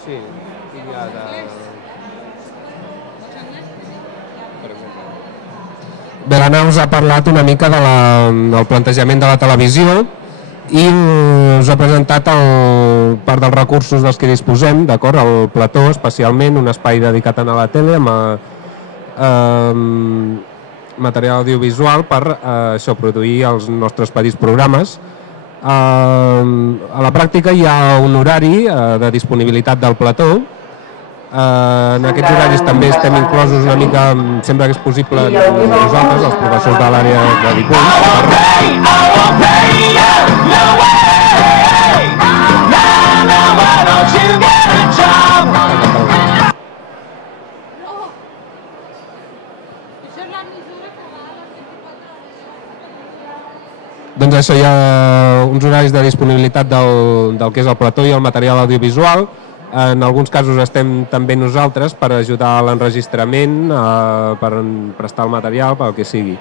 Sí, i hi ha de... Per exemple. Bé, l'Anna us ha parlat una mica del plantejament de la televisió i us ha presentat part dels recursos dels que disposem, d'acord? El plató, especialment, un espai dedicat a la tele amb material audiovisual per això, produir els nostres petits programes. A la pràctica hi ha un horari de disponibilitat del plató. En aquests horaris també estem inclosos una mica, sempre que és possible, nosaltres, els professors de l'àrea de dibuix. Doncs això, hi ha uns horaris de disponibilitat del que és el plató i el material audiovisual. En alguns casos estem també nosaltres per ajudar a l'enregistrament, per prestar el material, pel que sigui.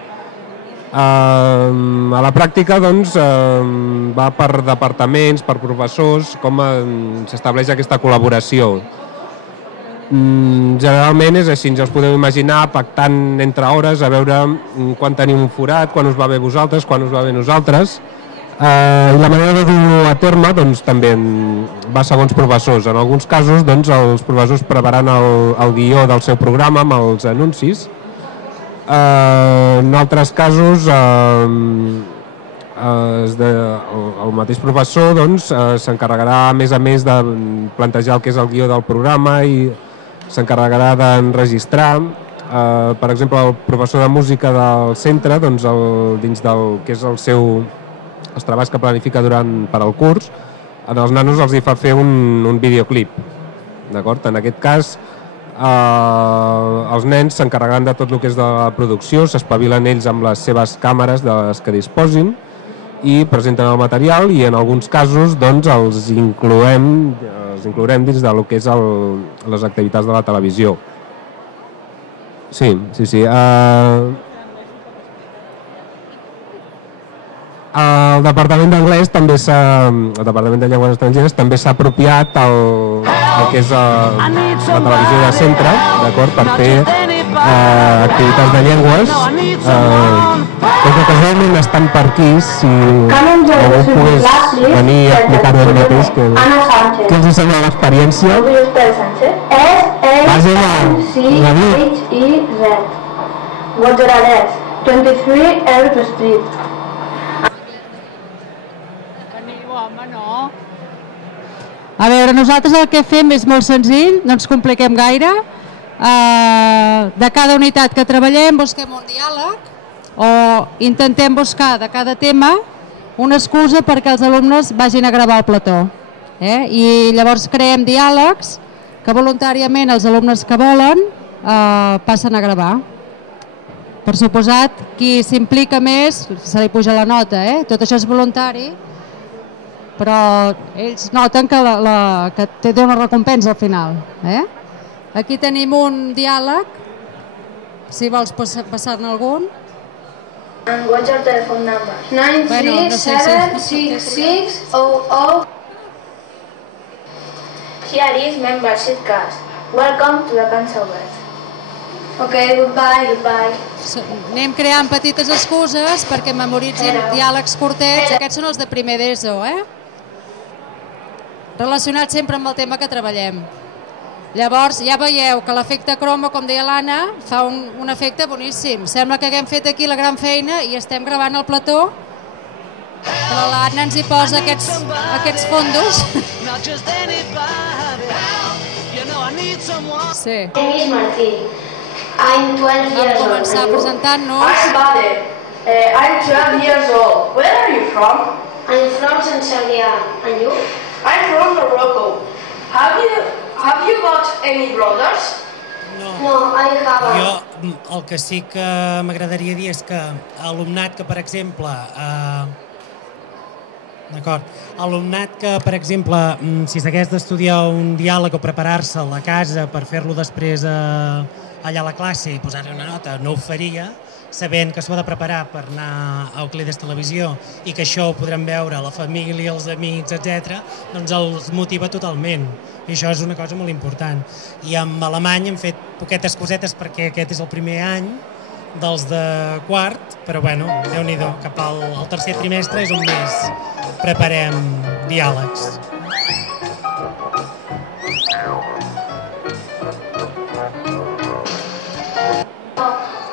A la pràctica, doncs, va per departaments, per professors, com s'estableix aquesta col·laboració. Generalment és així, ens els podeu imaginar pactant entre hores a veure quan tenim un forat, quan us va bé vosaltres, quan us va bé nosaltres. I la manera de dur a terme doncs, també va segons professors. En alguns casos doncs, els professors prepararan el guió del seu programa amb els anuncis. En altres casos el mateix professor doncs, s'encarregarà a més de plantejar el que és el guió del programa i s'encarregarà d'enregistrar. Per exemple, el professor de música del centre, doncs, dins del que és els treballs que planifica per al curs, als nanos els hi fa fer un videoclip. D'acord? En aquest cas, els nens s'encarregaran de tot el que és de la producció, s'espavilen ells amb les seves càmeres de les que disposin i presenten el material i en alguns casos doncs, els inclourem dins del que és les activitats de la televisió. Sí. El Departament d'Anglès també el Departament de Llengües Estrangeres també s'ha apropiat el que és la televisió de centre, d'acord, per fer activitats de llengües. Doncs ocasionalment estan per aquí, si algú pogués venir a explicar-ho el mateix, què els sembla l'experiència? Guadalajara, 23 Elm Street. A veure, nosaltres el que fem és molt senzill, no ens compliquem gaire. De cada unitat que treballem busquem un diàleg o intentem buscar de cada tema una excusa perquè els alumnes vagin a gravar el plató. I llavors creem diàlegs que voluntàriament els alumnes que volen passen a gravar. Per suposat, qui s'implica més se li puja la nota, tot això és voluntari, però ells noten que té una recompensa al final. Aquí tenim un diàleg, si vols passar-ne algun. And what's your telephone number? 9376600. Here is membership card. Welcome to the Cansa Obert. Okay, goodbye. Anem creant petites excuses perquè memoritzin diàlegs curtets. Aquests són els de primer d'ESO, relacionats sempre amb el tema que treballem. Llavors ja veieu que l'efecte croma, com deia l'Anna, fa un efecte boníssim. Sembla que haguem fet aquí la gran feina i estem gravant el plató, però l'Anna ens hi posa aquests fondos. Sí. I'm 12 years old. Vam començar presentant-nos. I'm 12 years old. Where are you from? I'm from Sant Cebrià. And you? I'm from Morocco. Have you got any brothers? No, I haven't. Jo el que sí que m'agradaria dir és que alumnat que, per exemple, si s'hagués d'estudiar un diàleg o preparar-se a la casa per fer-lo després allà a la classe i posar-li una nota, no ho faria, sabent que s'ho ha de preparar per anar a Euclides Televisió i que això ho podrem veure la família, els amics, etc., doncs els motiva totalment. I això és una cosa molt important. I amb Alemany hem fet poquetes cosetes perquè aquest és el primer any dels de quart, però bueno, Déu-n'hi-do, cap al tercer trimestre és on més preparem diàlegs.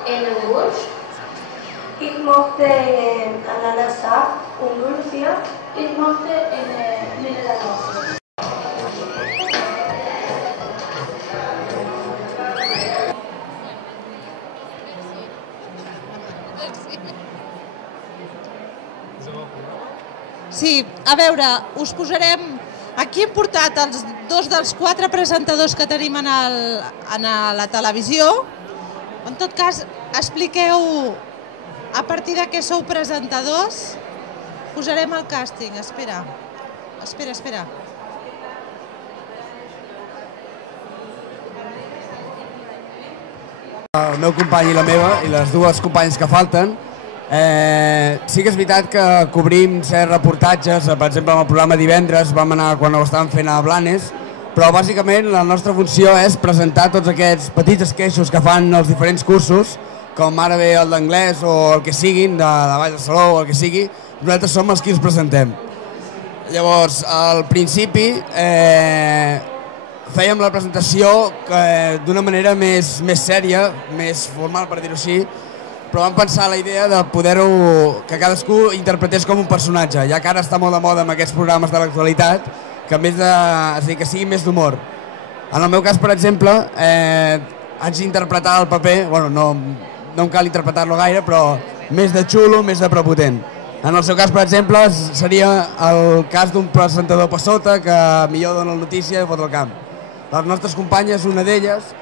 En el Wurst. Ich mochte Ananas und Gulfia. Ich mochte Mineralosse. Sí, a veure, us posarem... Aquí hem portat els 2 dels 4 presentadors que tenim a la televisió. En tot cas, expliqueu a partir de què sou presentadors. Posarem el càsting, espera. Espera. El meu company i la meva, i les dues companyes que falten, sí que és veritat que cobrim certs reportatges, per exemple, amb el programa Divendres vam anar quan ho estàvem fent a Blanes, però bàsicament la nostra funció és presentar tots aquests petits esqueixos que fan els diferents cursos, com ara ve el d'anglès o el que siguin, de Baix de Salou o el que sigui, nosaltres som els qui els presentem. Llavors, al principi fèiem la presentació d'una manera més sèria, més formal, per dir-ho així, però vam pensar la idea de poder-ho, que cadascú interpretés com un personatge, ja que ara està molt de moda amb aquests programes de l'actualitat, que en vez de, és a dir, que sigui més d'humor. En el meu cas, per exemple, haig d'interpretar el paper, bueno, no em cal interpretar-lo gaire, però més de xulo, més de prepotent. En el seu cas, per exemple, seria el cas d'un presentador passota que millor dona la notícia i fot el camp. Les nostres companyes, una d'elles,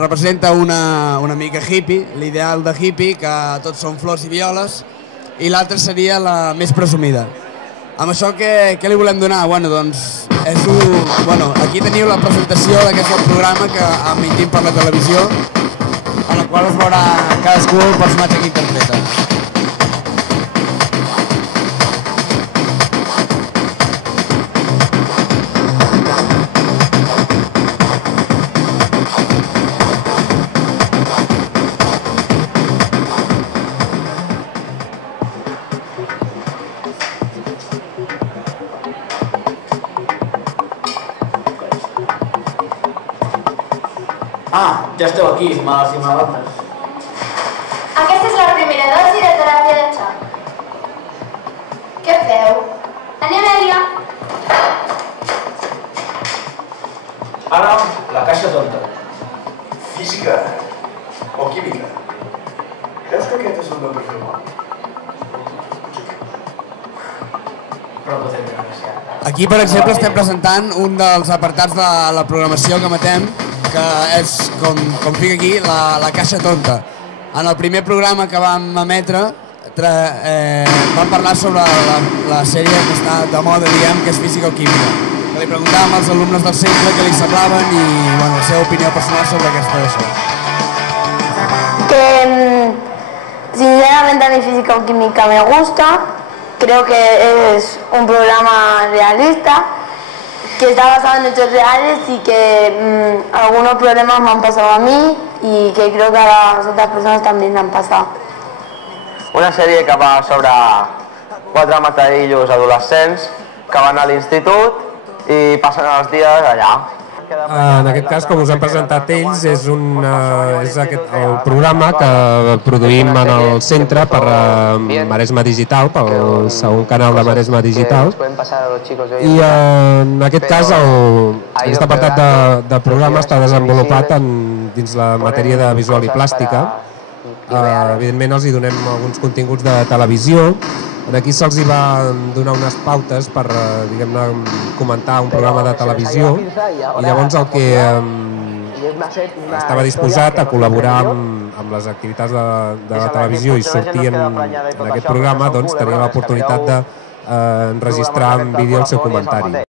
representa una mica hippie, l'ideal de hippie, que tots són flors i violes, i l'altra seria la més presumida. Amb això què li volem donar? Bueno, doncs, aquí teniu la presentació d'aquest programa que emitim per la televisió, en la qual es veurà cadascú el personatge que interpreta. Ah, ja esteu aquí, males i malaltes. Aquesta és la primera dosi de teràpia de xoc. Què feu? Anem-hi. Ara, la caixa tonta. Física o química? Creus que aquest és el meu perfil? Però potser que no és cert. Aquí, per exemple, estem presentant un dels apartats de la programació que emetem, que és, com fica aquí, la caixa tonta. En el primer programa que vam emetre vam parlar sobre la sèrie que està de moda, diguem, que és Física o Química. Que li preguntàvem als alumnes del centre què li semblaven i la seva opinió personal sobre aquesta d'això. Que sinceramente a mí Física o Química me gusta, creo que es un programa realista, que está basado en hechos reales y que algunos problemas me han pasado a mí y que creo que a las otras personas también le han pasado. Una sèrie que va sobre 4 matadillos adolescents que van a l'institut i passen els dies allà. En aquest cas, com us han presentat ells, és el programa que produïm en el centre per Maresma Digital, pel segon canal de Maresma Digital. I en aquest cas, aquest apartat de programa està desenvolupat dins la matèria de visual i plàstica. Evidentment, els hi donem alguns continguts de televisió. Aquí se'ls va donar unes pautes per, diguem-ne, comentar un programa de televisió i llavors el que estava disposat a col·laborar amb les activitats de la televisió i sortir en aquest programa, doncs tenia l'oportunitat d'enregistrar en vídeo el seu comentari.